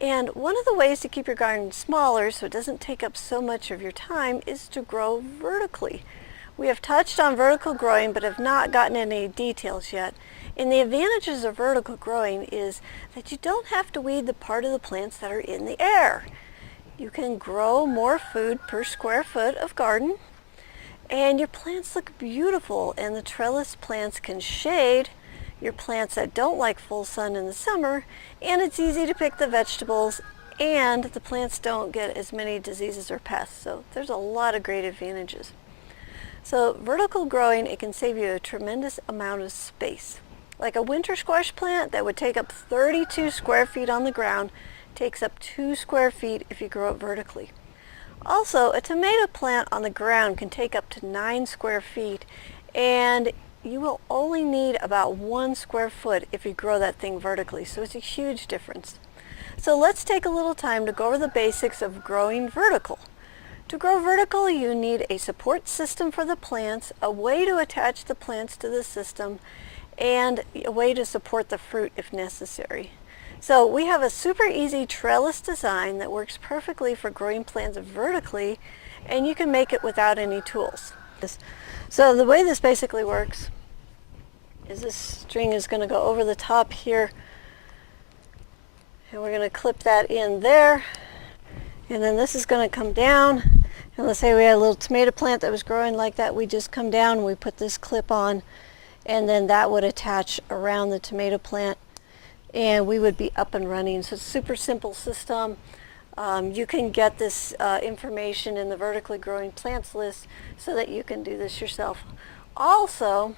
And one of the ways to keep your garden smaller so it doesn't take up so much of your time is to grow vertically. We have touched on vertical growing but have not gotten any details yet. And the advantages of vertical growing is that you don't have to weed the part of the plants that are in the air. You can grow more food per square foot of garden, and your plants look beautiful, and the trellis plants can shade your plants that don't like full sun in the summer, and it's easy to pick the vegetables, and the plants don't get as many diseases or pests. So there's a lot of great advantages. So vertical growing, it can save you a tremendous amount of space. Like a winter squash plant that would take up 32 square feet on the ground takes up 2 square feet if you grow it vertically. Also, a tomato plant on the ground can take up to 9 square feet, and you will only need about 1 square foot if you grow that thing vertically, so it's a huge difference. So let's take a little time to go over the basics of growing vertical. To grow vertical, you need a support system for the plants, a way to attach the plants to the system, and a way to support the fruit if necessary. So we have a super easy trellis design that works perfectly for growing plants vertically, and you can make it without any tools. So the way this basically works is this string is going to go over the top here, and we're going to clip that in there, and then this is going to come down, and let's say we had a little tomato plant that was growing like that. We just come down and we put this clip on, and then that would attach around the tomato plant, and we would be up and running. So it's a super simple system. You can get this information in the vertically growing plants list so that you can do this yourself. Also,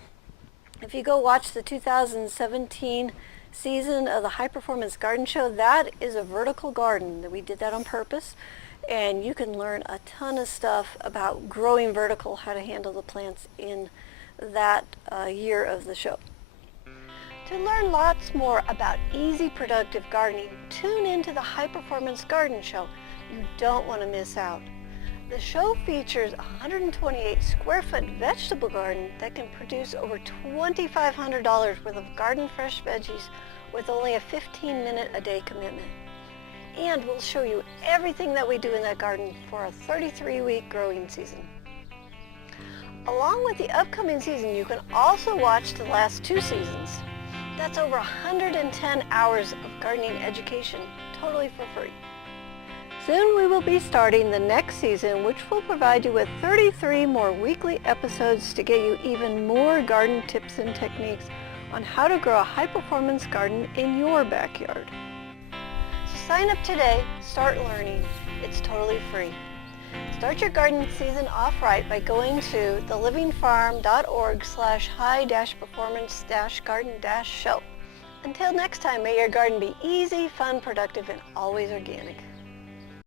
if you go watch the 2017 season of the High Performance Garden Show, that is a vertical garden. We did that on purpose, and you can learn a ton of stuff about growing vertical, how to handle the plants in that year of the show. To learn lots more about easy, productive gardening, tune into the High Performance Garden Show. You don't want to miss out. The show features a 128 square foot vegetable garden that can produce over $2,500 worth of garden fresh veggies with only a 15-minute a day commitment. And we'll show you everything that we do in that garden for a 33-week growing season. Along with the upcoming season, you can also watch the last 2 seasons. That's over 110 hours of gardening education, totally for free. Soon we will be starting the next season, which will provide you with 33 more weekly episodes to get you even more garden tips and techniques on how to grow a high-performance garden in your backyard. So sign up today, start learning. It's totally free. Start your garden season off right by going to thelivingfarm.org/high-performance-garden-show. Until next time, may your garden be easy, fun, productive, and always organic.